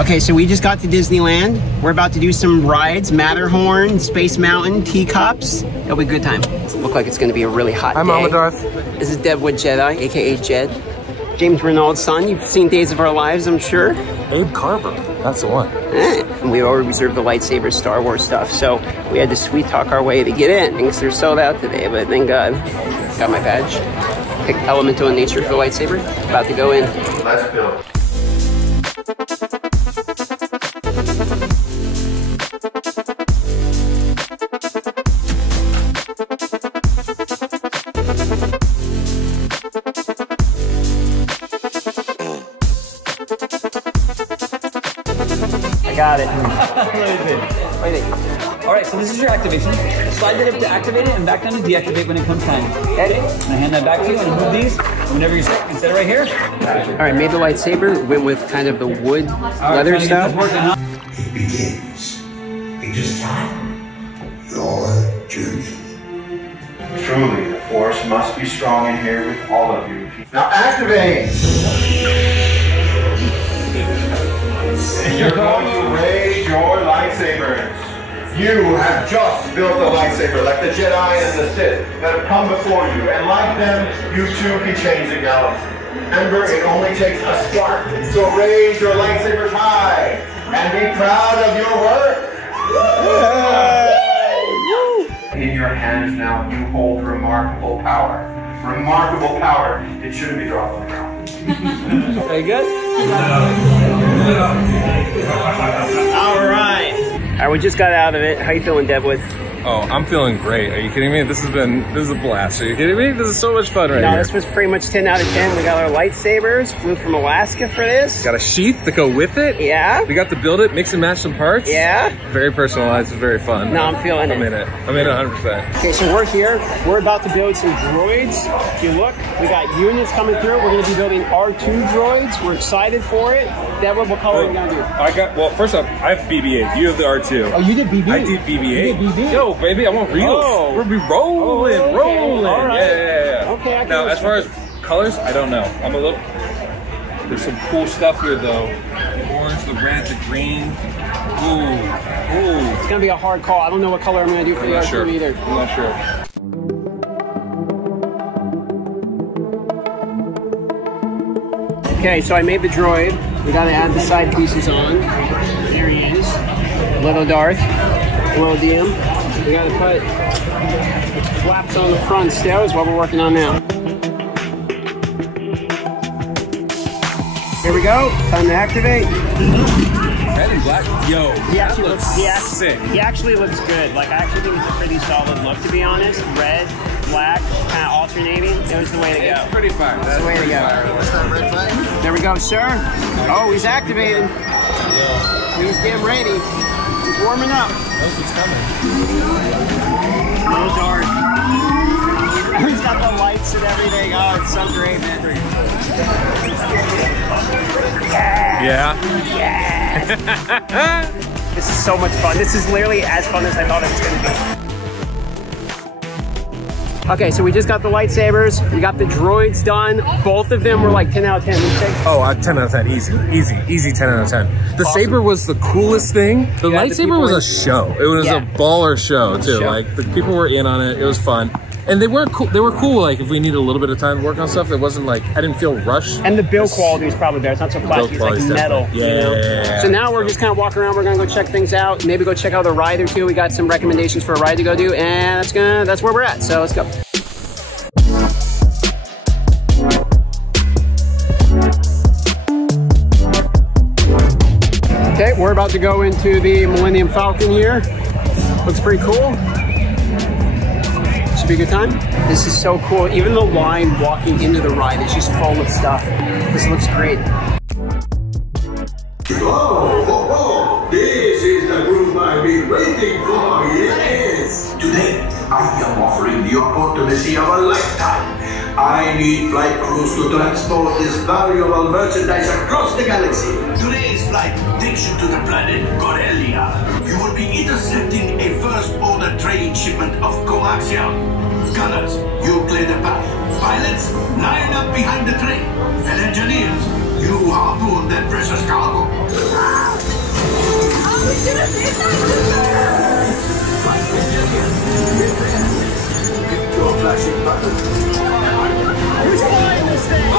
Okay, so we just got to Disneyland. We're about to do some rides, Matterhorn, Space Mountain, teacups. It'll be a good time. Look like it's gonna be a really hot day. I'm Mama Darth. This is Deadwood Jedi, AKA Jed. James Renault's son. You've seen Days of Our Lives, I'm sure. Abe Carver, that's the one. And we already reserved the lightsaber Star Wars stuff, so we had to sweet talk our way to get in. Because they're sold out today, but thank God. Got my badge. Picked Elemental in Nature for the lightsaber. About to go in. Let's build. I got it. All right, so this is your activation. Slide your hip to activate it and back down to deactivate when it comes time. Okay? I'm gonna hand that back to you and move these. Whenever you're set, you can set it right here. All right, made the lightsaber. Went with kind of the wood leather stuff. It begins. It is time. Your journey. Truly, the force must be strong in here with all of you. Now activate! And you're going to raise your lightsabers. You have just built a lightsaber like the Jedi and the Sith that have come before you. And like them, you too can change the galaxy. Remember, it only takes a spark. So raise your lightsabers high and be proud of your work. In your hands now, you hold remarkable power. Remarkable power. It shouldn't be dropped on the ground. Very good. All right, we just got out of it. How you feeling, Deadwood? Oh, I'm feeling great. Are you kidding me? This is a blast. Are you kidding me? This is so much fun right No, here. this was pretty much 10 out of 10. We got our lightsabers, flew from Alaska for this. Got a sheath to go with it. Yeah. We got to build it, mix and match some parts. Yeah. Very personalized. It's very fun. No, I'm feeling it. I'm in it. I'm in it 100%. Okay, so we're here. We're about to build some droids. If you look, we got units coming through. We're going to be building R2 droids. We're excited for it. Deadwood, what color are we going to do? Well, first off, I have BB-8. You have the R2. Oh, you did BB-8? I did BB-8. You did BB-8? Yo, baby, I want reels. Oh. We'll be rolling, Oh, okay. rolling. All right. Yeah. Okay, I can Now, as far as colors, I don't know. I'm a little... There's some cool stuff here, though. The orange, the red, the green. Ooh. It's going to be a hard call. I don't know what color I'm going to do for the R2 either. I'm not sure. Okay, so I made the droid. We got to add the side pieces on. There he is. Little Darth. Little DM. We got to put flaps on the front still is what we're working on now. Here we go. Time to activate. Red and black. Yo, He actually that looks sick. He actually looks good. Like, I actually think it's a pretty solid look, to be honest. Red, black, kind of alternating. It was the way to go. It's pretty fire. That's the way to go. What's that red flag? There we go, sir. Oh, he's activating. He's getting ready. He's warming up. Knows what's coming. Little Darth. He's got the lights and everything. Oh, it's so great, man. Yeah. Yes. This is so much fun. This is literally as fun as I thought it was going to be. Okay, so we just got the lightsabers. We got the droids done. Both of them were like 10 out of 10. Oh, 10 out of 10. Easy 10 out of 10. The saber was the coolest thing. The lightsaber was a show. It was a baller show too. Like, the people were in on it. It was fun. And they were cool. They were cool. Like, if we needed a little bit of time to work on stuff, it wasn't like, I didn't feel rushed. And the build quality is probably better. It's not so plastic. It's like metal. Yeah. You know? So now we're just kind of walking around. We're gonna go check things out. Maybe go check out a ride or two. We got some recommendations for a ride to go do, and that's where we're at. So let's go. Okay, we're about to go into the Millennium Falcon here. Looks pretty cool. Should be a good time. This is so cool. Even the line walking into the ride is just full of stuff. This looks great. Oh, this is the group I've been waiting for, yes! Today, I am offering the opportunity of a lifetime. I need flight crews to transport this valuable merchandise across the galaxy. Today's flight takes you to the planet Corellia. You will be intercepting a first-order trade shipment of coaxium. Gunners, you clear the path. Pilots, line up behind the train. And engineers, you harpoon that precious cargo. Flashing button. Who's flying this thing?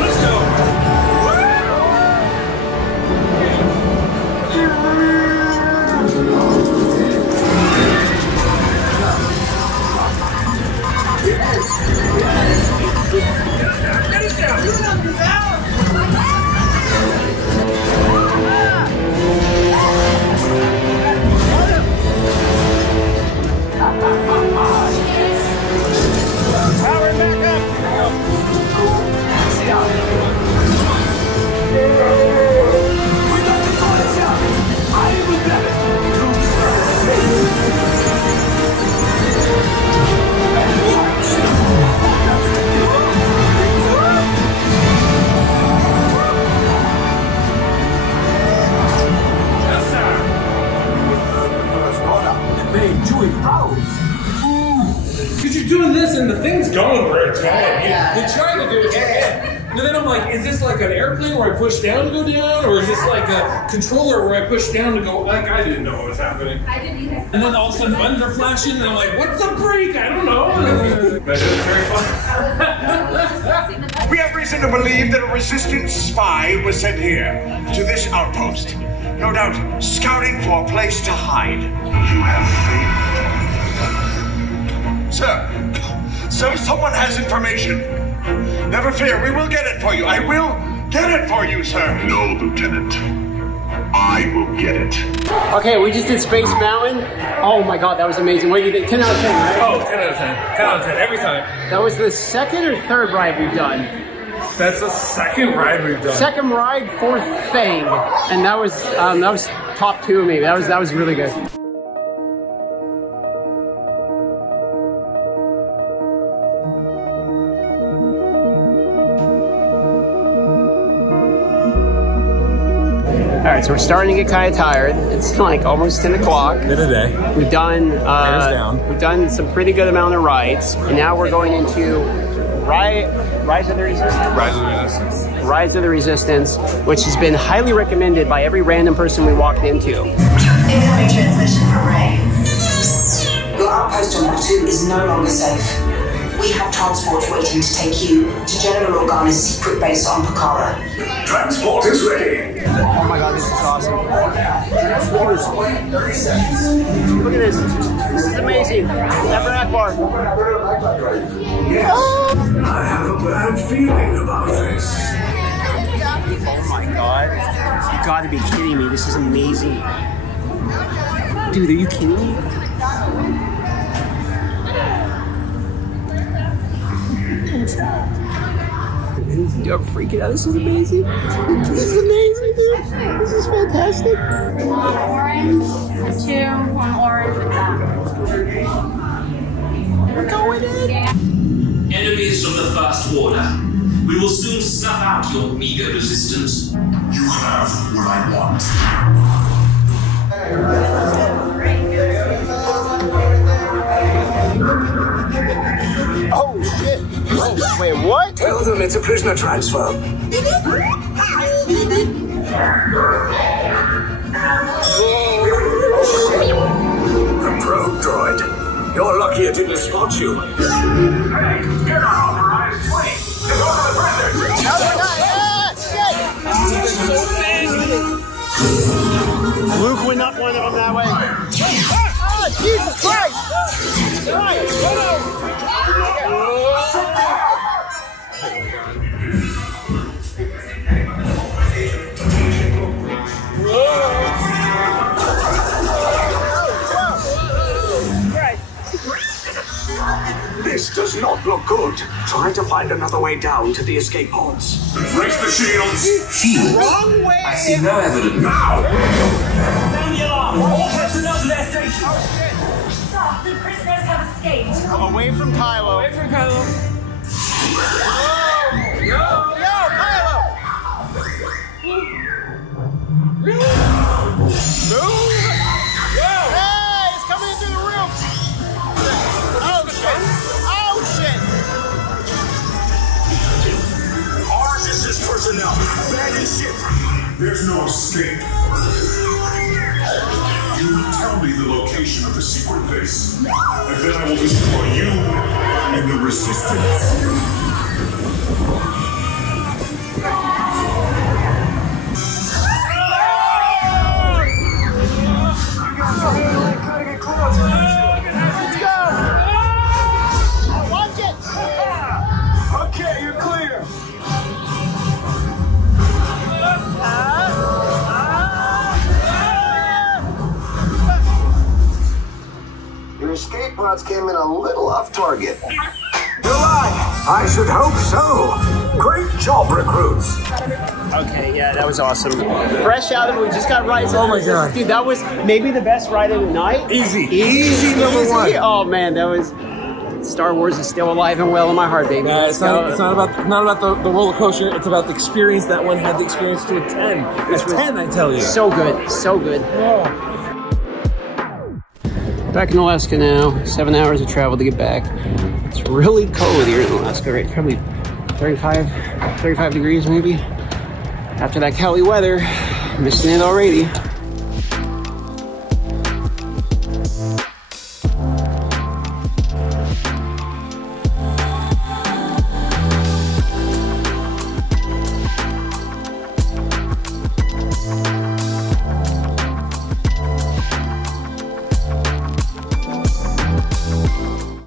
Let's go. Because you're doing this and the thing's going where it's going. You're trying to do what you can. And then I'm like, is this like an airplane where I push down to go down? Or is this like a controller where I push down to go? Like, I didn't know what was happening. I didn't either. And then all of a sudden buttons are flashing and I'm like, what's the brake? I don't know. But it was very fun. We have reason to believe that a resistance spy was sent here, to this outpost. No doubt, scouting for a place to hide. You have failed. Sir, someone has information. Never fear, we will get it for you. I will get it for you, sir. No, Lieutenant. I will get it. Okay, we just did Space Mountain. Oh my God, that was amazing. What do you think? 10 out of 10, right? Oh, 10 out of 10. 10 out of 10, every time. That was the second or third ride we've done. That's the second ride we've done. Second ride, fourth thing. And that was top two of me. That was really good. All right, so we're starting to get kind of tired. It's like almost 10 o'clock. Been a day. We've done down. We've done some pretty good amount of rides, and now we're going into Rise of the Resistance. Rise of the Resistance. Rise of the Resistance, which has been highly recommended by every random person we walked into. Incoming transmission from Ray. Your outpost on Lot 2 is no longer safe. We have transport waiting to take you to General Organa's secret base on Pakara. Transport is ready. Oh my God, this is awesome. Look at this. This is amazing. Never Akbar. Yes, I have a bad feeling about this. Oh my God. You gotta be kidding me. This is amazing. Dude, are you kidding me? Dude, I'm freaking out. This is amazing. This is amazing, dude. This is fantastic. One orange, one orange with that. We're going in. Enemies of the First Order. We will soon snuff out your meager resistance. You have what I want. Oh shit! Oh, wait, what? Tell them it's a prisoner transfer. Oh shit! A probe droid. You're lucky it didn't spot you. Hey, you're not authorized. Wait, go to the prisoners. Oh my God! Ah, shit! Luke went up one of them that way. Oh, Jesus Christ! This does not look good. Try to find another way down to the escape pods. Brace the shields. Shield? Wrong way! I see no evidence. Now! Sound the alarm! All personnel to their stations! Sir, the prisoners have escaped. Away from Kylo. Away from Kylo. Yo, Kylo! Really? Move! Hey, it's coming in through the roof! Oh, now. Abandon ship. There's no escape. You will tell me the location of the secret base, and then I will destroy you and the resistance. Okay, you're clear. Your escape pods came in a little off target. Do I should hope so. Great job, recruits. Okay, yeah, that was awesome. Fresh out of it, we just got rides. Oh my God. Dude, that was maybe the best ride of the night. Easy number one. Oh man, that was. Star Wars is still alive and well in my heart, baby. Yeah, it's not about the roller coaster. It's about the experience that one had the experience to a 10. It's 10, I tell you. So good, so good. Yeah. Back in Alaska now. 7 hours of travel to get back. It's really cold here in Alaska, right? Probably 35 degrees maybe. After that Cali weather, missing it already.